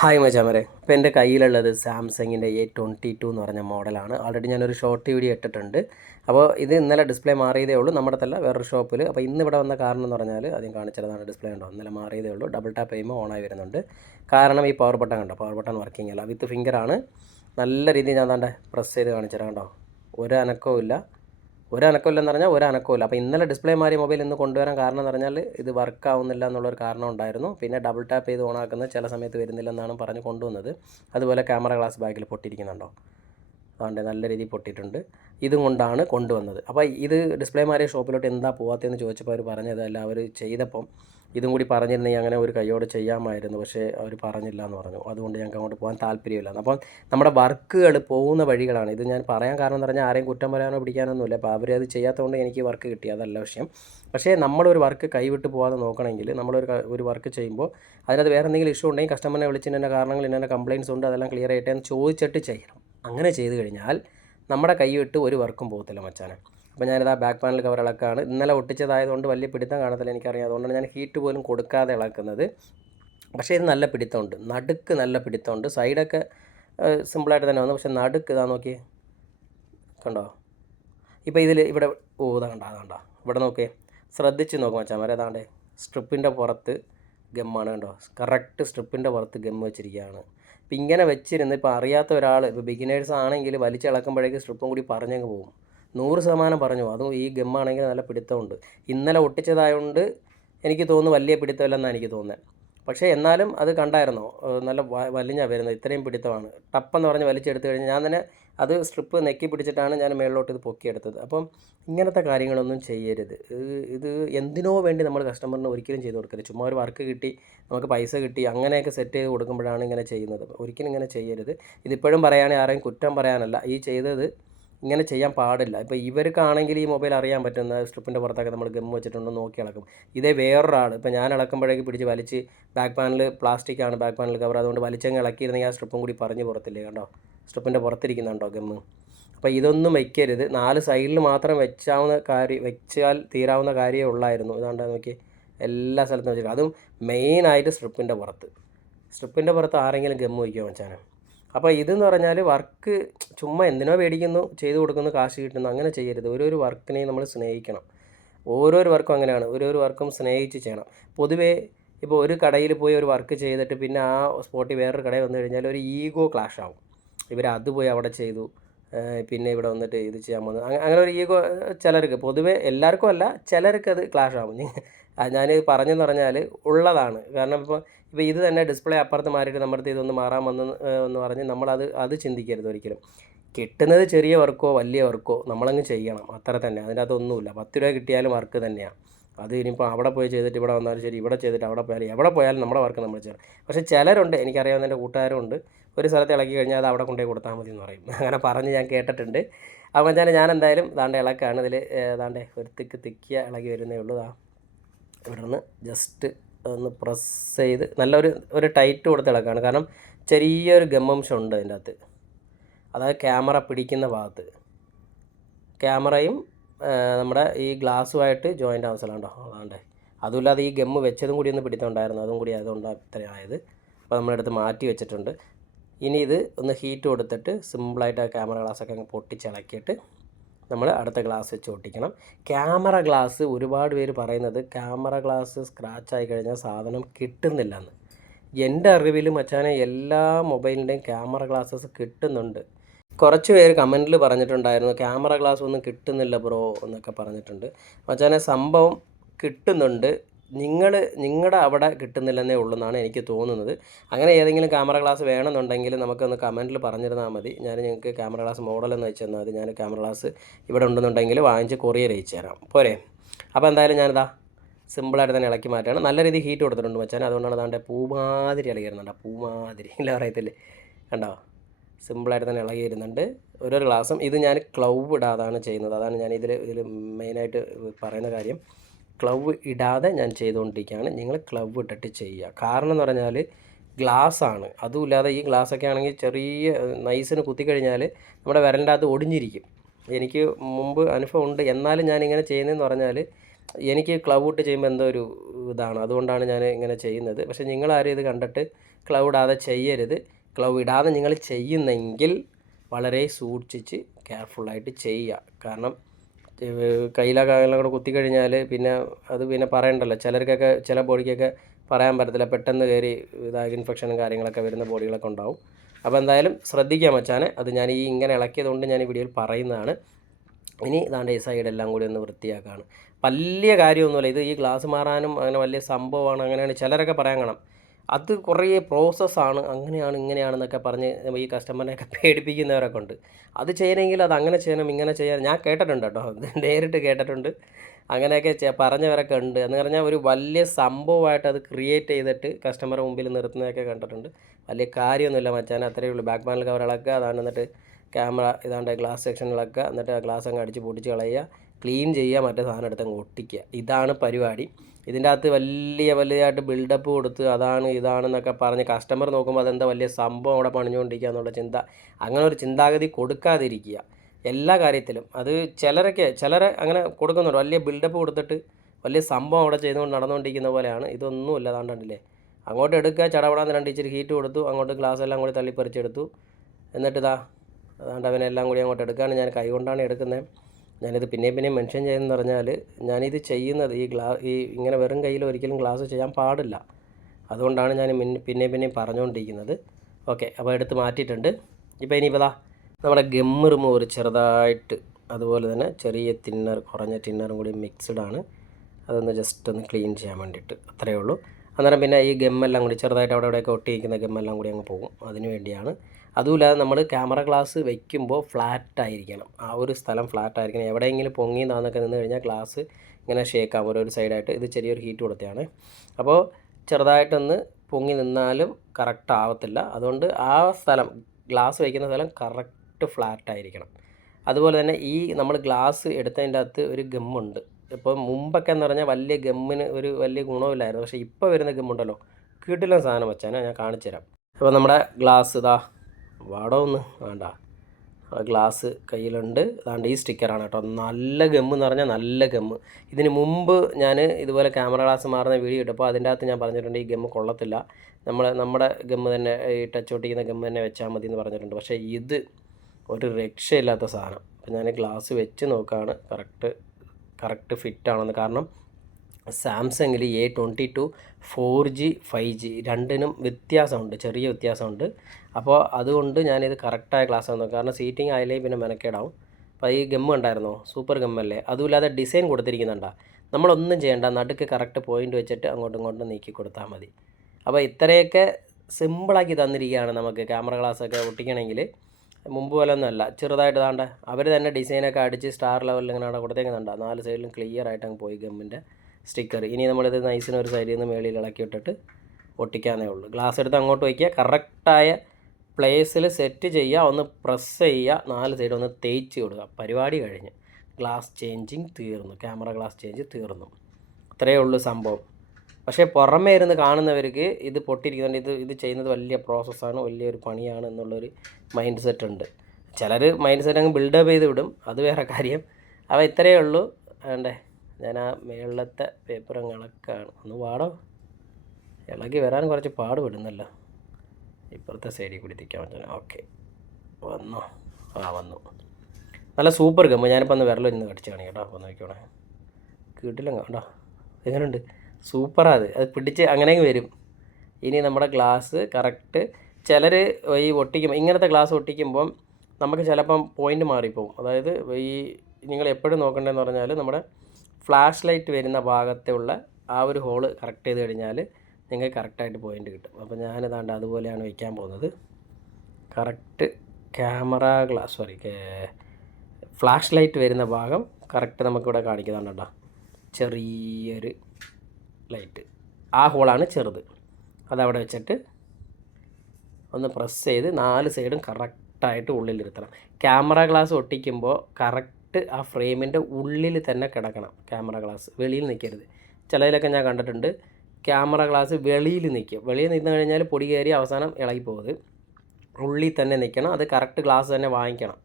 Hi മച്ചാമരെ, ഇപ്പോൾ എൻ്റെ കയ്യിലുള്ളത് സാംസങ്ങിൻ്റെ A22 എന്ന് പറഞ്ഞ മോഡലാണ്. ഓൾറെഡി ഞാനൊരു ഷോർട്ട് വീഡിയോ ഇട്ടിട്ടുണ്ട്. അപ്പോൾ ഇത് ഇന്നലെ ഡിസ്പ്ലേ മാറിയതേ ഉള്ളൂ, നമ്മുടെ തല്ല വേറൊരു ഷോപ്പിൽ. അപ്പോൾ ഇന്ന് ഇവിടെ വന്ന കാരണം എന്ന് പറഞ്ഞാൽ ആദ്യം കാണിച്ചതാണ് ഡിസ്പ്ലേ ഉണ്ടോ, ഇന്നലെ മാറിയതേ ഉള്ളൂ. ഡബിൾ ടാപ്പ് ചെയ്യുമ്പോൾ ഓണായി വരുന്നുണ്ട്. കാരണം ഈ പവർ ബട്ടൺ കണ്ടോ, പവർ ബട്ടൺ വർക്കിംഗ് അല്ല, വിത്ത് ഫിംഗറാണ്. നല്ല രീതിയിൽ ഞാൻ താണ്ടെ പ്രസ് ചെയ്ത് കാണിച്ചുതരാം കണ്ടോ, ഒരു അനക്കവും ഇല്ല. ഒരനക്കമില്ലെന്ന് പറഞ്ഞാൽ ഒരനക്കമില്ല. അപ്പോൾ ഇന്നലെ ഡിസ്പ്ലേ മാറിയ മൊബൈൽ ഇന്ന് കൊണ്ടുവരാൻ കാരണം എന്ന് പറഞ്ഞാൽ ഇത് വർക്ക് ആവുന്നില്ല എന്നുള്ളൊരു കാരണം ഉണ്ടായിരുന്നു. പിന്നെ ഡബിൾ ടാപ്പ് ചെയ്ത് ഓണാക്കുന്നത് ചില സമയത്ത് വരുന്നില്ലെന്നാണ് പറഞ്ഞ് കൊണ്ടുവന്നത്. അതുപോലെ ക്യാമറ ഗ്ലാസ് ബാക്കിൽ പൊട്ടിയിരിക്കുന്നുണ്ടോ, അതുകൊണ്ട് നല്ല രീതിയിൽ പൊട്ടിയിട്ടുണ്ട്. ഇതും കൊണ്ടാണ് കൊണ്ടുവന്നത്. അപ്പോൾ ഇത് ഡിസ്പ്ലേ മാറിയ ഷോപ്പിലോട്ട് എന്താ പോകാത്തതെന്ന് ചോദിച്ചപ്പോൾ അവർ പറഞ്ഞത് അല്ല, അവർ ചെയ്തപ്പം ഇതും കൂടി പറഞ്ഞിരുന്നെങ്കിൽ അങ്ങനെ ഒരു കൈയോടെ ചെയ്യാമായിരുന്നു, പക്ഷേ അവർ പറഞ്ഞില്ല എന്ന് പറഞ്ഞു. അതുകൊണ്ട് ഞങ്ങൾക്ക് അങ്ങോട്ട് പോകാൻ താല്പര്യമില്ല. അപ്പോൾ നമ്മുടെ വർക്കുകൾ പോകുന്ന വഴികളാണ് ഇത്. ഞാൻ പറയാൻ കാരണം എന്ന് പറഞ്ഞാൽ ആരെയും കുറ്റം പറയാനോ പിടിക്കാനൊന്നുമില്ല. അപ്പോൾ അവരത് ചെയ്യാത്തതുകൊണ്ട് എനിക്ക് വർക്ക് കിട്ടി, അതല്ല വിഷയം. പക്ഷേ നമ്മളൊരു വർക്ക് കൈവിട്ട് പോകാതെ നോക്കണമെങ്കിൽ ഒരു വർക്ക് ചെയ്യുമ്പോൾ അതിനകത്ത് വേറെ എന്തെങ്കിലും ഇഷ്യൂ ഉണ്ടെങ്കിൽ കസ്റ്റമറിനെ വിളിച്ച് ഇന്ന കാരണങ്ങൾ ഇന്ന കംപ്ലയിൻറ്റ്സ് ഉണ്ട്, അതെല്ലാം ക്ലിയർ ആയിട്ട് എന്ന് ചോദിച്ചിട്ട് ചെയ്യണം. അങ്ങനെ ചെയ്ത് കഴിഞ്ഞാൽ നമ്മുടെ കൈ വിട്ട് ഒരു വർക്കും പോകത്തില്ല മച്ചാനെ. അപ്പോൾ ഞാനിതാ ബാക്ക് പാനൽ കവർ ഇളക്കാണ്. ഇന്നലെ ഒട്ടിച്ചതായതുകൊണ്ട് വലിയ പിടുത്തം കാണത്തില്ല, എനിക്കറിയാം. അതുകൊണ്ടാണ് ഞാൻ ഹീറ്റ് പോലും കൊടുക്കാതെ ഇളക്കുന്നത്. പക്ഷേ ഇത് നല്ല പിടുത്തമുണ്ട്, നടുക്ക് നല്ല പിടുത്തമുണ്ട്. സൈഡൊക്കെ സിമ്പിളായിട്ട് തന്നെ വന്നു, പക്ഷേ നടുക്ക് ഇതാ നോക്കി കണ്ടോ. ഇപ്പോൾ ഇതിൽ ഇവിടെ ഇതാ കണ്ടോ ഇവിടെ നോക്കിയേ, ശ്രദ്ധിച്ച് നോക്കും മച്ചാൻ വരെ. ഏതാണ്ട് സ്ട്രിപ്പിൻ്റെ പുറത്ത് ഗമ്മാണ് കണ്ടോ, കറക്റ്റ് സ്ട്രിപ്പിൻ്റെ പുറത്ത് ഗം വെച്ചിരിക്കുകയാണ്. ഇപ്പം ഇങ്ങനെ വെച്ചിരുന്ന് ഇപ്പോൾ അറിയാത്ത ഒരാൾ, ഇപ്പോൾ ബിഗിനേഴ്സ് ആണെങ്കിൽ വലിച്ചിളക്കുമ്പോഴേക്ക് സ്ട്രിപ്പും കൂടി പറഞ്ഞങ്ങ് പോകും. 100% പറഞ്ഞു. അതും ഈ ഗമ്മാണെങ്കിൽ നല്ല പിടുത്തമുണ്ട്. ഇന്നലെ ഒട്ടിച്ചതായതുകൊണ്ട് എനിക്ക് തോന്നുന്നു വലിയ പിടുത്തമില്ലെന്നാണ് എനിക്ക് തോന്നുന്നത്. പക്ഷേ എന്നാലും അത് കണ്ടായിരുന്നോ, നല്ല വലിഞ്ഞാണ് വരുന്നത്. ഇത്രയും പിടുത്തമാണ്. ടപ്പെന്ന് പറഞ്ഞ് വലിച്ചെടുത്ത് കഴിഞ്ഞാൽ ഞാൻ തന്നെ അത് സ്ട്രിപ്പ് നെക്കി പിടിച്ചിട്ടാണ് ഞാൻ മേളിലോട്ട് ഇത് പൊക്കിയെടുത്തത്. അപ്പം ഇങ്ങനത്തെ കാര്യങ്ങളൊന്നും ചെയ്യരുത്. ഇത് എന്തിനോ വേണ്ടി നമ്മൾ കസ്റ്റമറിന് ഒരിക്കലും ചെയ്ത് കൊടുക്കരുത്. ചുമ്മാ ഒരു വർക്ക് കിട്ടി, നമുക്ക് പൈസ കിട്ടി, അങ്ങനെയൊക്കെ സെറ്റ് ചെയ്ത് കൊടുക്കുമ്പോഴാണ് ഇങ്ങനെ ചെയ്യുന്നത്. ഒരിക്കലും ഇങ്ങനെ ചെയ്യരുത്. ഇതിപ്പോഴും പറയുകയാണെങ്കിൽ ആരെയും കുറ്റം പറയാനല്ല, ഈ ചെയ്തത് ഇങ്ങനെ ചെയ്യാൻ പാടില്ല. ഇപ്പോൾ ഇവർക്കാണെങ്കിൽ ഈ മൊബൈൽ അറിയാൻ പറ്റുന്ന സ്ട്രിപ്പിൻ്റെ പുറത്തൊക്കെ നമ്മൾ ഗം വെച്ചിട്ടുണ്ടോ നോക്കി ഇളക്കും. ഇതേ വേറൊരാൾ ഇപ്പോൾ ഞാൻ ഇളക്കുമ്പോഴേക്ക് പിടിച്ച് വലിച്ച്, ബാക്ക് പാനൽ പ്ലാസ്റ്റിക്കാണ്, ബാക്ക് പാനൽ കവർ, അതുകൊണ്ട് വലിച്ചങ്ങ് ഇളക്കിയിരുന്നെങ്കിൽ ആ സ്ട്രിപ്പും കൂടി പറഞ്ഞ് പുറത്തില്ലേ കണ്ടോ, സ്ട്രിപ്പിൻ്റെ പുറത്തിരിക്കുന്നുണ്ടോ ഗമ്മ്. അപ്പോൾ ഇതൊന്നും വയ്ക്കരുത്. 4 സൈഡിൽ മാത്രം വെച്ചാൽ തീരാവുന്ന കാര്യമേ ഉള്ളായിരുന്നു. ഇതാണ്ട് നോക്കി എല്ലാ സ്ഥലത്തും വെച്ചിട്ട്, അതും മെയിനായിട്ട് സ്ട്രിപ്പിൻ്റെ പുറത്ത് ആരെങ്കിലും ഗമ്മ് വയ്ക്കുമോ വെച്ചാൽ. അപ്പോൾ ഇതെന്ന് പറഞ്ഞാൽ വർക്ക് ചുമ്മാ എന്തിനോ മേടിക്കുന്നു, ചെയ്ത് കൊടുക്കുന്നു, കാശ് കിട്ടുന്നു, അങ്ങനെ ചെയ്യരുത്. ഓരോരോ വർക്കിനെയും നമ്മൾ സ്നേഹിക്കണം. ഓരോരോ വർക്കും അങ്ങനെയാണ്, ഓരോരോ വർക്കും സ്നേഹിച്ച് ചെയ്യണം. പൊതുവേ ഇപ്പോൾ ഒരു കടയിൽ പോയി ഒരു വർക്ക് ചെയ്തിട്ട് പിന്നെ ആ സ്പോട്ടിൽ വേറൊരു കടയിൽ വന്നു കഴിഞ്ഞാൽ ഒരു ഈഗോ ക്ലാഷ് ആവും. അത് പോയി അവിടെ ചെയ്തു, പിന്നെ ഇവിടെ വന്നിട്ട് ഇത് ചെയ്യാൻ പോകുന്നത്, അങ്ങനെ ഒരു ഈഗോ ചിലർക്ക്, പൊതുവേ എല്ലാവർക്കും അല്ല, ചിലർക്ക് അത് ക്ലാഷ് ആവും. ഞാൻ പറഞ്ഞെന്ന് പറഞ്ഞാൽ ഉള്ളതാണ്. കാരണം ഇപ്പോൾ ഇത് തന്നെ ഡിസ്പ്ലേ അപ്പുറത്ത് മാറിയിട്ട് നമ്മുടെ അടുത്ത് ഇതൊന്ന് മാറാൻ വന്നു എന്ന് പറഞ്ഞ് അത് ചിന്തിക്കരുത് ഒരിക്കലും. കിട്ടുന്നത് ചെറിയ വർക്കോ വലിയ വർക്കോ നമ്മളങ്ങ് ചെയ്യണം, അത്ര തന്നെ. അതിനകത്തൊന്നുമില്ല. 10 രൂപ കിട്ടിയാലും വർക്ക് തന്നെയാണ്. അത് ഇനിയിപ്പോൾ അവിടെ പോയി ചെയ്തിട്ട് ഇവിടെ വന്നാലും ശരി, ഇവിടെ ചെയ്തിട്ട് അവിടെ പോയാലും, എവിടെ പോയാലും നമ്മുടെ വർക്ക് നമ്മൾ ചെയ്യണം. പക്ഷേ ചിലരുണ്ട്, എനിക്കറിയാവുന്ന എൻ്റെ കൂട്ടുകാരുണ്ട്, ഒരു സ്ഥലത്ത് ഇളക്കി കഴിഞ്ഞാൽ അത് അവിടെ കൊണ്ടുപോയി കൊടുത്താൽ മതി എന്ന് പറയും. അങ്ങനെ പറഞ്ഞ് ഞാൻ കേട്ടിട്ടുണ്ട്. അപ്പോൾ ഞാൻ എന്തായാലും ദാണ്ടെ ഇളക്കാണ്. ഇതിൽ ദാണ്ടെ ഒരു തിക്കിയ ഇളകി വരുന്നേ ഉള്ളൂ. ഇവിടെ നിന്ന് ജസ്റ്റ് ഒന്ന് പ്രസ് ചെയ്ത് ഒരു ടൈറ്റ് കൊടുത്ത് ഇളക്കാണ്. കാരണം ചെറിയൊരു ഗമ്മംശം ഉണ്ട് അതിൻ്റെ അകത്ത്, അതായത് ക്യാമറ പിടിക്കുന്ന ഭാഗത്ത്. ക്യാമറയും നമ്മുടെ ഈ ഗ്ലാസ്സുമായിട്ട് ജോയിൻ്റ് ആവുന്ന സ്ഥലമുണ്ടോ, അതാണ്ടേ. അതുമില്ലാതെ ഈ ഗമ്മ് വെച്ചതും കൂടി ഒന്ന് പിടുത്തമുണ്ടായിരുന്നു, അതും കൂടി ആയതുകൊണ്ടാണ് ഇത്രയായത്. അപ്പോൾ നമ്മളെടുത്ത് മാറ്റി വെച്ചിട്ടുണ്ട്. ഇനി ഇത് ഒന്ന് ഹീറ്റ് കൊടുത്തിട്ട് സിമ്പിളായിട്ട് ആ ക്യാമറ ഗ്ലാസ്സൊക്കെ അങ്ങ് പൊട്ടിച്ചിളക്കിയിട്ട് നമ്മൾ അടുത്ത ഗ്ലാസ് വെച്ച് ഒട്ടിക്കണം. ക്യാമറ ഗ്ലാസ് ഒരുപാട് പേര് പറയുന്നത് ക്യാമറ ഗ്ലാസ് സ്ക്രാച്ച് ആയി കഴിഞ്ഞാൽ സാധനം കിട്ടുന്നില്ലെന്ന്. എൻ്റെ അറിവിൽ മച്ചാനെ എല്ലാ മൊബൈലിൻ്റെയും ക്യാമറ ഗ്ലാസ്സസ് കിട്ടുന്നുണ്ട്. കുറച്ച് പേര് കമൻറ്റിൽ പറഞ്ഞിട്ടുണ്ടായിരുന്നു ക്യാമറ ഗ്ലാസ് ഒന്നും കിട്ടുന്നില്ല ബ്രോ എന്നൊക്കെ പറഞ്ഞിട്ടുണ്ട്. മച്ചാനെ സംഭവം കിട്ടുന്നുണ്ട്, നിങ്ങളുടെ അവിടെ കിട്ടുന്നില്ലെന്നേ ഉള്ളൂ എന്നാണ് എനിക്ക് തോന്നുന്നത്. അങ്ങനെ ഏതെങ്കിലും ക്യാമറ ഗ്ലാസ് വേണമെന്നുണ്ടെങ്കിൽ നമുക്കൊന്ന് കമൻറ്റിൽ പറഞ്ഞിരുന്നാൽ മതി. ഞാൻ നിങ്ങൾക്ക് ക്യാമറ ഗ്ലാസ് മോഡലൊന്ന് അയച്ചു തന്നാൽ മതി. ഞാൻ ക്യാമറ ഗ്ലാസ് ഇവിടെ ഉണ്ടെന്നുണ്ടെങ്കിൽ വാങ്ങിച്ച് കൊറിയർ അയച്ചു തരാം, പോരെ. അപ്പോൾ എന്തായാലും ഞാനിതാ സിമ്പിളായിട്ട് തന്നെ ഇളക്കി മാറ്റുകയാണ്. നല്ല രീതിയിൽ ഹീറ്റ് കൊടുത്തിട്ടുണ്ട് മച്ചാൻ, അതുകൊണ്ടാണ് അതാണ്ട് പൂമാതിരി ഇളകി വരുന്നുണ്ട്. പൂമാതിരി ഇല്ല പറയത്തില്ലേ, കണ്ടോ, സിമ്പിളായിട്ട് തന്നെ ഇളകി വരുന്നുണ്ട് ഓരോ ഗ്ലാസും. ഇത് ഞാൻ ക്ലൗ ഇടാതാണ് ചെയ്യുന്നത്, അതാണ് ഞാൻ ഇതിൽ മെയിനായിട്ട് പറയുന്ന കാര്യം. ക്ലൗ ഇടാതെ ഞാൻ ചെയ്തുകൊണ്ടിരിക്കുകയാണ്. നിങ്ങൾ ക്ലൗ ഇട്ടിട്ട് ചെയ്യുക. കാരണം എന്ന് പറഞ്ഞാൽ ഗ്ലാസ്സാണ്. അതുമില്ലാതെ ഈ ഗ്ലാസ്സൊക്കെ ആണെങ്കിൽ ചെറിയ നൈസിന് കുത്തിക്കഴിഞ്ഞാൽ നമ്മുടെ വിരലിൻ്റെ അകത്ത് ഒടിഞ്ഞിരിക്കും. എനിക്ക് മുമ്പ് അനുഭവം ഉണ്ട്. എന്നാലും ഞാനിങ്ങനെ ചെയ്യുന്നതെന്ന് പറഞ്ഞാൽ എനിക്ക് ക്ലൗ ഇട്ട് ചെയ്യുമ്പോൾ എന്തോ ഒരു ഇതാണ്, അതുകൊണ്ടാണ് ഞാൻ ഇങ്ങനെ ചെയ്യുന്നത്. പക്ഷേ നിങ്ങളാരും ഇത് കണ്ടിട്ട് ക്ലൗ ഇടാതെ ചെയ്യരുത്. ക്ലൗ ഇടാതെ നിങ്ങൾ ചെയ്യുന്നെങ്കിൽ വളരെ സൂക്ഷിച്ച് കെയർഫുള്ളായിട്ട് ചെയ്യുക. കാരണം കയ്യിലൊക്കെ കൂടെ കുത്തിക്കഴിഞ്ഞാൽ പിന്നെ അത് പിന്നെ പറയണ്ടല്ലോ. ചിലർക്കൊക്കെ ചില ബോഡിക്കൊക്കെ പറയാൻ പറ്റത്തില്ല, പെട്ടെന്ന് കയറി ഇതായി ഇൻഫെക്ഷനും കാര്യങ്ങളൊക്കെ വരുന്ന ബോഡികളൊക്കെ ഉണ്ടാവും. അപ്പോൾ എന്തായാലും ശ്രദ്ധിക്കുക മച്ചാനെ. അത് ഞാൻ ഈ ഇങ്ങനെ ഇളക്കിയത് കൊണ്ട് ഞാൻ ഈ വീഡിയോയിൽ പറയുന്നതാണ്. ഇനി ഇതാണ്ട് ഈ സൈഡെല്ലാം കൂടി ഒന്ന് വൃത്തിയാക്കുകയാണ്. വലിയ കാര്യമൊന്നുമില്ല ഇത്. ഈ ഗ്ലാസ് മാറാനും അങ്ങനെ വലിയ സംഭവമാണ് അങ്ങനെയാണ് ചിലരൊക്കെ പറയാൻ കാണാം. അത് കുറേ പ്രോസസ്സാണ്, അങ്ങനെയാണ് ഇങ്ങനെയാണെന്നൊക്കെ പറഞ്ഞ് ഈ കസ്റ്റമറിനെയൊക്കെ പേടിപ്പിക്കുന്നവരൊക്കെ ഉണ്ട്. അത് ചെയ്യണമെങ്കിൽ അത് അങ്ങനെ ചെയ്യണം ഇങ്ങനെ ചെയ്യാൻ ഞാൻ കേട്ടിട്ടുണ്ട് കേട്ടോ, നേരിട്ട് കേട്ടിട്ടുണ്ട്. അങ്ങനെയൊക്കെ പറഞ്ഞവരൊക്കെ ഉണ്ട്. എന്ന് പറഞ്ഞാൽ ഒരു വലിയ സംഭവമായിട്ട് അത് ക്രിയേറ്റ് ചെയ്തിട്ട് കസ്റ്റമറെ മുമ്പിൽ നിർത്തുന്നതൊക്കെ കണ്ടിട്ടുണ്ട്. വലിയ കാര്യമൊന്നുമില്ല മച്ചാൻ, അത്രയേ ഉള്ളൂ. ബാക്ക് പാനൽ കവർ ഇളക്കുക, അതാണ് എന്നിട്ട് ക്യാമറ ഇതാണ്ട് ഗ്ലാസ് സെക്ഷനിളക്കുക, എന്നിട്ട് ആ ഗ്ലാസ് അങ്ങ് അടിച്ച് പൊട്ടിച്ച് കളയുക, ക്ലീൻ ചെയ്യുക, മറ്റേ സാധനം എടുത്ത് അങ്ങ് ഒട്ടിക്കുക. ഇതാണ് പരിപാടി. ഇതിൻ്റെ അകത്ത് വലുതായിട്ട് ബിൽഡപ്പ് കൊടുത്ത് അതാണ് ഇതാണെന്നൊക്കെ പറഞ്ഞ് കസ്റ്റമർ നോക്കുമ്പോൾ അതെന്താ വലിയ സംഭവം അവിടെ പണിഞ്ഞുകൊണ്ടിരിക്കുക എന്നുള്ള അങ്ങനെ ഒരു ചിന്താഗതി കൊടുക്കാതിരിക്കുക എല്ലാ കാര്യത്തിലും. അത് ചിലരെ അങ്ങനെ കൊടുക്കുന്നുണ്ട്, വലിയ ബിൽഡപ്പ് കൊടുത്തിട്ട് വലിയ സംഭവം അവിടെ ചെയ്തുകൊണ്ട് നടന്നുകൊണ്ടിരിക്കുന്ന പോലെയാണ്. ഇതൊന്നുമില്ല. അതാണ്ടില്ലേ, അങ്ങോട്ട് എടുക്കുക, ചടപടാന്ന് 2 ഇച്ചിരി ഹീറ്റ് കൊടുത്തു, അങ്ങോട്ട് ഗ്ലാസ് എല്ലാം കൂടി തള്ളിപ്പറിച്ചെടുത്തു. എന്നിട്ട് അതാണ്ട് അവനെല്ലാം കൂടി അങ്ങോട്ട് എടുക്കുകയാണ്. ഞാൻ കൈ കൊണ്ടാണ് എടുക്കുന്നത്. ഞാനിത് പിന്നെയും മെൻഷൻ ചെയ്യുന്നതെന്ന് പറഞ്ഞാൽ, ഞാനിത് ചെയ്യുന്നത് ഈ ഇങ്ങനെ വെറും കയ്യിൽ ഒരിക്കലും ഗ്ലാസ് ചെയ്യാൻ പാടില്ല. അതുകൊണ്ടാണ് ഞാൻ പിന്നെയും പറഞ്ഞുകൊണ്ടിരിക്കുന്നത്. ഓക്കെ, അപ്പോൾ എടുത്ത് മാറ്റിയിട്ടുണ്ട്. ഇപ്പോൾ ഇനിയിപ്പോൾ നമ്മുടെ ഗമ്മ് റിമൂവർ ചെറുതായിട്ട്, അതുപോലെ തന്നെ ചെറിയ കുറഞ്ഞ ടിന്നറും കൂടി മിക്സ്ഡാണ്. അതൊന്ന് ജസ്റ്റ് ഒന്ന് ക്ലീൻ ചെയ്യാൻ വേണ്ടിയിട്ട്, അത്രയേ ഉള്ളൂ. അന്നേരം പിന്നെ ഈ ഗമ്മെല്ലാം കൂടി ചെറുതായിട്ട് അവിടെയൊക്കെ ഒട്ടിയിരിക്കുന്ന ഗമ്മെല്ലാം കൂടി അങ്ങ് പോകും. അതിന് വേണ്ടിയാണ്. അതുമില്ലാതെ നമ്മൾ ക്യാമറ ഗ്ലാസ് വയ്ക്കുമ്പോൾ ഫ്ലാറ്റായിരിക്കണം. ആ ഒരു സ്ഥലം ഫ്ലാറ്റായിരിക്കണം. എവിടെയെങ്കിലും പൊങ്ങി നാന്നൊക്കെ നിന്ന് കഴിഞ്ഞാൽ ഗ്ലാസ് ഇങ്ങനെ ഷേക്കാവും ഒരു സൈഡായിട്ട്. ഇത് ചെറിയൊരു ഹീറ്റ് കൊടുത്തതാണ്. അപ്പോൾ ചെറുതായിട്ടൊന്ന് പൊങ്ങി നിന്നാലും കറക്റ്റ് ആവത്തില്ല. അതുകൊണ്ട് ആ സ്ഥലം, ഗ്ലാസ് വയ്ക്കുന്ന സ്ഥലം കറക്റ്റ് ഫ്ലാറ്റായിരിക്കണം. അതുപോലെ തന്നെ ഈ നമ്മൾ ഗ്ലാസ് എടുത്തതിൻ്റെ അകത്ത് ഒരു ഗമ്മുണ്ട്. ഇപ്പോൾ മുമ്പൊക്കെ എന്ന് പറഞ്ഞാൽ വലിയ ഗമ്മിന് ഒരു വലിയ ഗുണമില്ലായിരുന്നു. പക്ഷേ ഇപ്പോൾ വരുന്ന ഗമ്മുണ്ടല്ലോ, കിടിലൻ സാധനം വെച്ചാൽ ഞാൻ കാണിച്ചു തരാം. അപ്പോൾ നമ്മുടെ ഗ്ലാസ് വാടമൊന്ന് വേണ്ട, ഗ്ലാസ് കയ്യിലുണ്ട്. അതാണ്ട് ഈ സ്റ്റിക്കറാണ് കേട്ടോ. നല്ല ഗമ്മ് എന്ന് പറഞ്ഞാൽ നല്ല ഗമ്മ്. ഇതിന് മുമ്പ് ഞാൻ ഇതുപോലെ ക്യാമറ ഗ്ലാസ് മാറുന്ന വീഡിയോ ഇട്ടപ്പോൾ അതിൻ്റെ അകത്ത് ഞാൻ പറഞ്ഞിട്ടുണ്ട് ഈ ഗമ്മ് കൊള്ളത്തില്ല, നമ്മുടെ ഗമ്മ് തന്നെ, ഈ ടച്ച് ഒട്ടിക്കുന്ന ഗമ്മ് തന്നെ വെച്ചാൽ മതി എന്ന് പറഞ്ഞിട്ടുണ്ട്. പക്ഷേ ഇത് ഒരു രക്ഷയില്ലാത്ത സാധനം. അപ്പോൾ ഞാൻ ഗ്ലാസ് വെച്ച് നോക്കുകയാണ് കറക്റ്റ് ഫിറ്റാണെന്ന്. കാരണം സാംസങ്ങിൽ A22 4G 5G രണ്ടിനും വ്യത്യാസമുണ്ട്, ചെറിയ വ്യത്യാസമുണ്ട്. അപ്പോൾ അതുകൊണ്ട് ഞാനിത് കറക്റ്റായ ഗ്ലാസ്സാണ് നോക്കുക. കാരണം സീറ്റിംഗ് ആയാലേ പിന്നെ മെനക്കേടാവും. അപ്പോൾ ഈ ഗമ്മ് ഉണ്ടായിരുന്നോ, സൂപ്പർ ഗമ്മല്ലേ. അതുമില്ലാതെ ഡിസൈൻ കൊടുത്തിരിക്കുന്നുണ്ടാ, നമ്മളൊന്നും ചെയ്യേണ്ട, നടുക്ക് കറക്റ്റ് പോയിൻ്റ് വെച്ചിട്ട് അങ്ങോട്ടും ഇങ്ങോട്ടും നീക്കി കൊടുത്താൽ മതി. അപ്പോൾ ഇത്രയൊക്കെ സിമ്പിളാക്കി തന്നിരിക്കുകയാണ് നമുക്ക് ക്യാമറ ഗ്ലാസ്സൊക്കെ ഒട്ടിക്കണമെങ്കിൽ. മുമ്പ് പോലെ ഒന്നുമല്ല, ചെറുതായിട്ട് താണ്ട അവർ തന്നെ ഡിസൈനൊക്കെ അടിച്ച് സ്റ്റാർ ലെവലിൽ ഇങ്ങനെ അവിടെ കൊടുത്തേക്കുന്നുണ്ട്. 4 സൈഡിലും ക്ലിയർ ആയിട്ട് അങ്ങ് പോയി ഗമ്മിൻ്റെ സ്റ്റിക്കർ. ഇനി നമ്മളിത് നൈസിന് ഒരു സൈഡിൽ നിന്ന് മേളിൽ ഇളക്കി ഇട്ടിട്ട് ഒട്ടിക്കാനേ ഉള്ളൂ. ഗ്ലാസ് എടുത്ത് അങ്ങോട്ട് വയ്ക്കുക, കറക്റ്റായ പ്ലേസിൽ സെറ്റ് ചെയ്യുക, ഒന്ന് പ്രസ് ചെയ്യുക, 4 സൈഡ് ഒന്ന് തേച്ച് കൊടുക്കുക. പരിപാടി കഴിഞ്ഞ്. ഗ്ലാസ് ചേഞ്ചിങ് തീർന്നു, ക്യാമറ ഗ്ലാസ് ചേഞ്ച് തീർന്നു. അത്രയേ ഉള്ളൂ സംഭവം. പക്ഷേ പുറമേ ഇരുന്ന് കാണുന്നവർക്ക് ഇത് പൊട്ടിയിരിക്കുന്നുണ്ട്, ഇത് ചെയ്യുന്നത് വലിയ പ്രോസസ്സാണ്, വലിയൊരു പണിയാണ് എന്നുള്ളൊരു മൈൻഡ് സെറ്റ് ഉണ്ട്. ചിലർ മൈൻഡ് സെറ്റ് അങ്ങ് ബിൽഡപ്പ് ചെയ്ത് വിടും, അത് വേറെ കാര്യം. അപ്പോൾ ഇത്രയേ ഉള്ളൂ. വേണ്ടേ, ഞാൻ ആ മേളത്തെ പേപ്പർ അങ്ങ് ഇളക്കാണ്. ഒന്ന് പാടോ, ഇളകി വരാൻ കുറച്ച് പാട് വിടുന്നല്ലോ. ഇപ്പുറത്തെ സൈഡിൽ കൂടി തിക്കാൻ പറ്റാൻ. ഓക്കെ, വന്നോ? വന്നു. നല്ല സൂപ്പർ ഗമ്മ്. ഞാനിപ്പോൾ ഒന്ന് വിരലൊന്ന് കടിച്ച് കാണിക്കാം കേട്ടോ. അപ്പോൾ നോക്കിക്കോണേ, കിട്ടില്ല കേട്ടോ. എങ്ങനെയുണ്ട്? സൂപ്പറാണ്. അത് പിടിച്ച് അങ്ങനെ വരും. ഇനി നമ്മുടെ ഗ്ലാസ് കറക്റ്റ്, ചിലർ ഈ ഒട്ടിക്കുമ്പോൾ, ഇങ്ങനത്തെ ഗ്ലാസ് ഒട്ടിക്കുമ്പം നമുക്ക് ചിലപ്പം പോയിൻ്റ് മാറിപ്പോവും. അതായത് ഈ നിങ്ങൾ എപ്പോഴും നോക്കേണ്ടതെന്ന് പറഞ്ഞാൽ നമ്മുടെ ഫ്ലാഷ് ലൈറ്റ് വരുന്ന ഭാഗത്തുള്ള ആ ഒരു ഹോള് കറക്റ്റ് ചെയ്ത് കഴിഞ്ഞാൽ നിങ്ങൾക്ക് കറക്റ്റായിട്ട് പോയിൻ്റ് കിട്ടും. അപ്പോൾ ഞാനിതാണ്ട് അതുപോലെയാണ് വയ്ക്കാൻ പോകുന്നത്. കറക്റ്റ് ഫ്ലാഷ് ലൈറ്റ് വരുന്ന ഭാഗം കറക്റ്റ് നമുക്കിവിടെ കാണിക്കുന്നുണ്ട് കേട്ടോ. ചെറിയൊരു ലൈറ്റ്, ആ ഹോളാണ് ചെറുത്. അതവിടെ വെച്ചിട്ട് ഒന്ന് പ്രസ് ചെയ്ത് 4 സൈഡും കറക്റ്റായിട്ട് ഉള്ളിലിരുത്തണം. ക്യാമറ ഗ്ലാസ് ഒട്ടിക്കുമ്പോൾ കറക്റ്റ് ആ ഫ്രെയിമിൻ്റെ ഉള്ളിൽ തന്നെ കിടക്കണം ക്യാമറ ഗ്ലാസ്, വെളിയിൽ നിൽക്കരുത്. ചിലതിലൊക്കെ ഞാൻ കണ്ടിട്ടുണ്ട് ക്യാമറ ഗ്ലാസ് വെളിയിൽ നിൽക്കും. വെളിയിൽ നിന്ന് കഴിഞ്ഞാൽ പൊടി കയറി അവസാനം ഇളകി പോകുന്നത്. ഉള്ളിൽ തന്നെ നിൽക്കണം. അത് കറക്റ്റ് ഗ്ലാസ് തന്നെ വാങ്ങിക്കണം.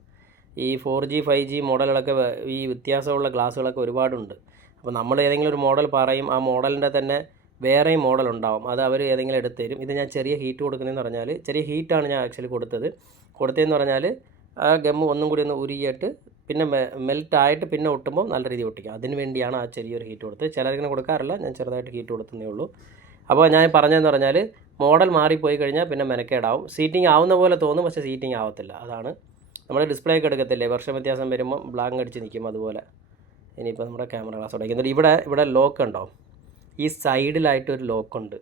ഈ 4G 5G മോഡലുകളൊക്കെ, ഈ വ്യത്യാസമുള്ള ഗ്ലാസ്സുകളൊക്കെ ഒരുപാടുണ്ട്. അപ്പോൾ നമ്മൾ ഏതെങ്കിലും ഒരു മോഡൽ പറയും, ആ മോഡലിൻ്റെ തന്നെ വേറെയും മോഡൽ ഉണ്ടാവും, അത് അവർ ഏതെങ്കിലും എടുത്ത് തരും. ഇത് ഞാൻ ചെറിയ ഹീറ്റ് കൊടുക്കുന്നതെന്ന് പറഞ്ഞാൽ, ചെറിയ ഹീറ്റാണ് ഞാൻ ആക്ച്വലി കൊടുത്തതെന്ന് പറഞ്ഞാൽ ആ ഗമ്മ് ഒന്നും കൂടി ഒന്ന് ഉരുകിയിട്ട് പിന്നെ മെൽറ്റായിട്ട് പിന്നെ ഒട്ടുമ്പോൾ നല്ല രീതിയിൽ ഒട്ടിക്കും. അതിന് വേണ്ടിയാണ് ആ ചെറിയൊരു ഹീറ്റ് കൊടുത്തത്. ചിലരിങ്ങനെ കൊടുക്കാറില്ല, ഞാൻ ചെറുതായിട്ട് ഹീറ്റ് കൊടുത്തതേ ഉള്ളൂ. അപ്പോൾ ഞാൻ പറഞ്ഞതെന്ന് പറഞ്ഞാൽ മോഡൽ മാറിപ്പോയി കഴിഞ്ഞാൽ പിന്നെ മെനക്കേടാവും. സീറ്റിംഗ് ആവുന്ന പോലെ തോന്നും, പക്ഷേ സീറ്റിംഗ് ആവത്തില്ല. അതാണ് നമ്മൾ ഡിസ്പ്ലേ ഒക്കെ എടുക്കത്തില്ലേ, വർഷം വ്യത്യാസം വരുമ്പോൾ ബ്ലാങ്ക് അടിച്ച് നിൽക്കും അതുപോലെ. ഇനിയിപ്പോൾ നമ്മുടെ ക്യാമറ ഗ്ലാസ് ഉടയ്ക്കുന്നുണ്ട്. ഇവിടെ ലോക്ക് ഉണ്ടോ, ഈ സൈഡിലായിട്ടൊരു ലോക്കുണ്ട്.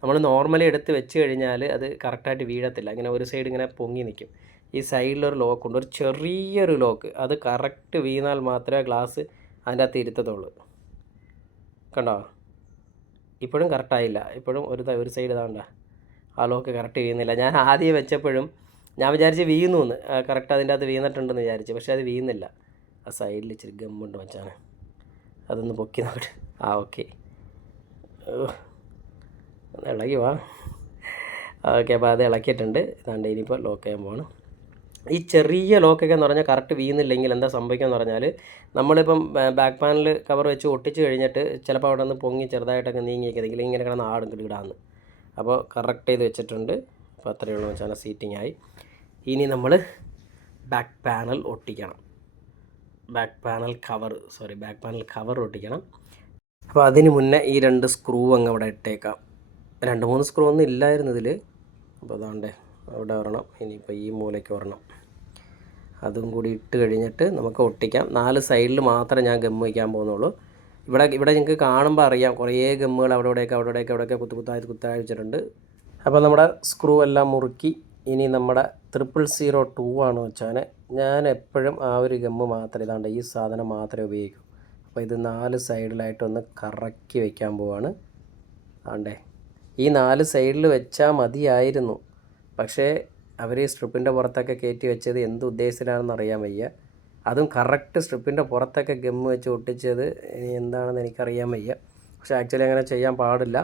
നമ്മൾ നോർമലി എടുത്ത് വെച്ച് കഴിഞ്ഞാൽ അത് കറക്റ്റായിട്ട് വീഴത്തില്ല, ഇങ്ങനെ ഒരു സൈഡ് ഇങ്ങനെ പൊങ്ങി നിൽക്കും. ഈ സൈഡിലൊരു ലോക്കുണ്ട്, ഒരു ചെറിയൊരു ലോക്ക്. അത് കറക്റ്റ് വീണാൽ മാത്രമേ ഗ്ലാസ് അതിൻ്റെ അകത്ത് ഇരുത്തത്തുള്ളൂ. കണ്ടോ, ഇപ്പോഴും കറക്റ്റായില്ല. ഇപ്പോഴും ഒരു സൈഡ് ഇതാണ്ട, ആ ലോക്ക് കറക്റ്റ് വീഴുന്നില്ല. ഞാൻ ആദ്യം വെച്ചപ്പോഴും ഞാൻ വിചാരിച്ച് വീഴുന്നു എന്ന്, കറക്റ്റ് അതിൻ്റെ അകത്ത് വീണിട്ടുണ്ടെന്ന് വിചാരിച്ചു, പക്ഷേ അത് വീഴുന്നില്ല. ആ സൈഡിൽ ഇച്ചിരി ഗമ്മുണ്ട് വെച്ചാണ്, അതൊന്ന് പൊക്കി നോക്കട്ടെ. ഓക്കെ, ഒന്ന് ഇളകി വാ. ഓക്കെ, അപ്പോൾ അത് ഇളക്കിയിട്ടുണ്ട്. ഇതാണ്ട് ഇനിയിപ്പോൾ ലോക്ക് ചെയ്യാൻ പോകണം. ഈ ചെറിയ ലോക്കൊക്കെ എന്ന് പറഞ്ഞാൽ കറക്റ്റ് വീഴുന്നില്ലെങ്കിൽ എന്താ സംഭവിക്കുക എന്ന് പറഞ്ഞാൽ, നമ്മളിപ്പം ബാക്ക് പാനൽ കവർ വെച്ച് ഒട്ടിച്ച് കഴിഞ്ഞിട്ട് ചിലപ്പോൾ അവിടെ നിന്ന് പൊങ്ങി ചെറുതായിട്ടൊക്കെ നീങ്ങിയിരിക്കുന്നെങ്കിൽ ഇങ്ങനെ കിടന്ന് ആടും കിടാന്ന്. അപ്പോൾ കറക്റ്റ് ചെയ്ത് വെച്ചിട്ടുണ്ട്. അപ്പോൾ അത്രയേ ഉള്ളൂ വെച്ചാൽ സീറ്റിംഗ് ആയി. ഇനി നമ്മൾ ബാക്ക് പാനൽ ഒട്ടിക്കണം. ബാക്ക് പാനൽ കവർ ഒട്ടിക്കണം. അപ്പോൾ അതിന് മുന്നേ ഈ 2 സ്ക്രൂ അങ്ങ് അവിടെ ഇട്ടേക്കാം. 2-3 സ്ക്രൂ ഒന്നും ഇല്ലായിരുന്നു ഇതിൽ. അപ്പോൾ അതാണ്ടേ അവിടെ ഒരെണ്ണം, ഇനിയിപ്പോൾ ഈ മൂലയ്ക്ക് ഒരെണ്ണം, അതും കൂടി ഇട്ട് കഴിഞ്ഞിട്ട് നമുക്ക് ഒട്ടിക്കാം. 4 സൈഡിൽ മാത്രമേ ഞാൻ ഗമ്മ് വയ്ക്കാൻ പോകുന്നുള്ളൂ. ഇവിടെ നിങ്ങൾക്ക് കാണുമ്പോൾ അറിയാം, കുറേ ഗമ്മുകൾ അവിടെയൊക്കെ കുത്തായി വെച്ചിട്ടുണ്ട്. അപ്പോൾ നമ്മുടെ സ്ക്രൂ എല്ലാം മുറുക്കി. ഇനി നമ്മുടെ 0002 ആണ് വെച്ചാൽ ഞാൻ എപ്പോഴും ആ ഒരു ഗമ്മ് മാത്രമേ, ഇതാണ്ട് ഈ സാധനം മാത്രമേ ഉപയോഗിക്കൂ. അപ്പോൾ ഇത് 4 സൈഡിലായിട്ടൊന്ന് കറക്കി വയ്ക്കാൻ പോവാണ്. ആണ്ടേ, ഈ 4 സൈഡിൽ വെച്ചാൽ മതിയായിരുന്നു, പക്ഷേ അവർ സ്ട്രിപ്പിൻ്റെ പുറത്തൊക്കെ കയറ്റി വെച്ചത് എന്ത് ഉദ്ദേശത്തിലാണെന്ന് അറിയാൻ വയ്യ. അതും കറക്റ്റ് സ്ട്രിപ്പിൻ്റെ പുറത്തൊക്കെ ഗമ്മ് വെച്ച് ഒട്ടിച്ചത് ഇനി എന്താണെന്ന് എനിക്കറിയാൻ വയ്യ. പക്ഷേ ആക്ച്വലി അങ്ങനെ ചെയ്യാൻ പാടില്ല.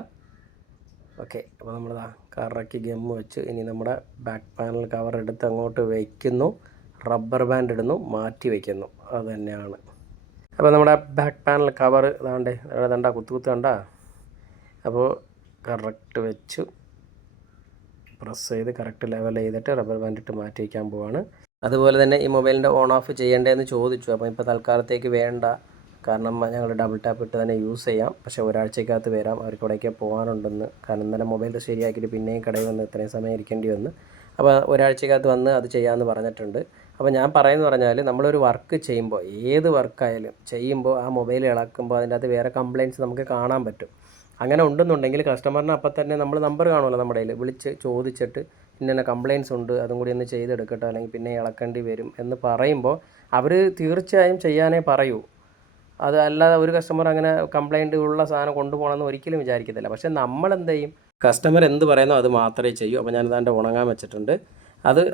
ഓക്കെ, അപ്പോൾ നമ്മളിതാ കറക്കി ഗമ്മ് വെച്ച് ഇനി നമ്മുടെ ബാക്ക് പാനൽ കവർ എടുത്ത് അങ്ങോട്ട് വയ്ക്കുന്നു, റബ്ബർ ബാൻഡ് ഇടുന്നു, മാറ്റി വയ്ക്കുന്നു. അത് തന്നെയാണ്. അപ്പോൾ നമ്മുടെ ബാക്ക് പാനൽ കവർ ഇതാണ്ട് കുത്ത് കണ്ടാ. അപ്പോൾ കറക്റ്റ് വെച്ച് പ്രസ് ചെയ്ത് കറക്റ്റ് ലെവൽ ചെയ്തിട്ട് റബ്ബർ ബാൻഡ് ഇട്ട് മാറ്റി വയ്ക്കാൻ പോവാണ്. അതുപോലെ തന്നെ ഈ മൊബൈലിൻ്റെ ഓൺ ഓഫ് ചെയ്യേണ്ടതെന്ന് ചോദിച്ചു. അപ്പോൾ ഇപ്പോൾ തൽക്കാലത്തേക്ക് വേണ്ട, കാരണം ഞങ്ങൾ ഡബിൾ ടാപ്പ് ഇട്ട് തന്നെ യൂസ് ചെയ്യാം. പക്ഷേ ഒരാഴ്ചക്കകത്ത് വരാം, അവർക്ക് ഇവിടേക്ക് പോകാനുണ്ടെന്ന്. കാരണം ഇന്നലെ മൊബൈൽ ശരിയാക്കിയിട്ട് പിന്നെയും കടയിൽ വന്ന് ഇത്രയും സമയം ഇരിക്കേണ്ടി വന്ന്. അപ്പോൾ ഒരാഴ്ചക്കകത്ത് വന്ന് അത് ചെയ്യാമെന്ന് പറഞ്ഞിട്ടുണ്ട്. അപ്പോൾ ഞാൻ പറയുന്നത് പറഞ്ഞാൽ, നമ്മളൊരു വർക്ക് ചെയ്യുമ്പോൾ, ഏത് വർക്കായാലും ചെയ്യുമ്പോൾ ആ മൊബൈൽ ഇളക്കുമ്പോൾ അതിൻ്റെ അകത്ത് വേറെ കംപ്ലയിൻറ്റ്സ് നമുക്ക് കാണാൻ പറ്റും. അങ്ങനെ ഉണ്ടെന്നുണ്ടെങ്കിൽ കസ്റ്റമറിന് അപ്പം തന്നെ നമ്മൾ നമ്പർ കാണുമല്ലോ നമ്മുടെ കയ്യിൽ, വിളിച്ച് ചോദിച്ചിട്ട് ഇന്ന കംപ്ലയിൻറ്റ്സ് ഉണ്ട്, അതും കൂടി ഒന്ന് ചെയ്തെടുക്കട്ടെ, അല്ലെങ്കിൽ പിന്നെ ഇളക്കേണ്ടി വരും എന്ന് പറയുമ്പോൾ അവർ തീർച്ചയായും ചെയ്യാനേ പറയൂ. അത് അല്ലാതെ ഒരു കസ്റ്റമർ അങ്ങനെ കംപ്ലയിൻറ്റ് ഉള്ള സാധനം കൊണ്ടുപോകണമെന്ന് ഒരിക്കലും വിചാരിക്കത്തില്ല. പക്ഷേ നമ്മളെന്ത് ചെയ്യും, കസ്റ്റമർ എന്ത് പറയുന്നോ അത് മാത്രമേ ചെയ്യൂ. അപ്പോൾ ഞാനിതാണ്ട് ഉണങ്ങാൻ വെച്ചിട്ടുണ്ട്.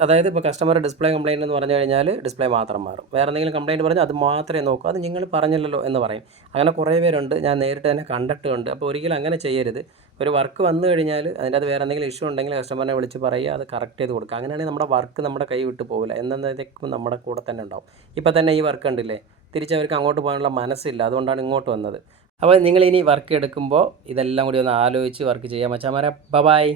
അതായത് ഇപ്പോൾ കസ്റ്റമർ ഡിസ്പ്ലേ കംപ്ലയിൻ്റ് എന്ന് പറഞ്ഞു കഴിഞ്ഞാൽ ഡിസ്പ്ലേ മാത്രം മാറും. വേറെ എന്തെങ്കിലും കംപ്ലയിൻറ്റ് പറഞ്ഞാൽ അത് മാത്രമേ നോക്കൂ, അത് നിങ്ങൾ പറഞ്ഞില്ലല്ലോ എന്ന് പറയും. അങ്ങനെ കുറേ പേരുണ്ട്, ഞാൻ നേരിട്ട് തന്നെ കണ്ടിട്ടുണ്ട്. അപ്പോൾ ഒരിക്കലും അങ്ങനെ ചെയ്യരുത്. ഒരു വർക്ക് വന്നു കഴിഞ്ഞാൽ അതിൻ്റെ അത് വേറെ എന്തെങ്കിലും ഇഷ്യൂ ഉണ്ടെങ്കിൽ കസ്റ്റമറിനെ വിളിച്ച് പറയുക, അത് കറക്റ്റ് ചെയ്ത് കൊടുക്കുക. അങ്ങനെയാണെങ്കിൽ നമ്മുടെ വർക്ക് നമ്മുടെ കൈ വിട്ട് പോകില്ല, എന്നതൊക്കെ നമ്മുടെ കൂടെ തന്നെ ഉണ്ടാവും. ഇപ്പോൾ തന്നെ ഈ വർക്ക് ഉണ്ടില്ലേ, തിരിച്ചവർക്ക് അങ്ങോട്ട് പോകാനുള്ള മനസ്സില്ല, അതുകൊണ്ടാണ് ഇങ്ങോട്ട് വന്നത്. അപ്പോൾ നിങ്ങൾ ഇനി വർക്ക് എടുക്കുമ്പോൾ ഇതെല്ലാം കൂടി ഒന്ന് ആലോചിച്ച് വർക്ക് ചെയ്യാൻ. മച്ചാമാരെ, ബൈ.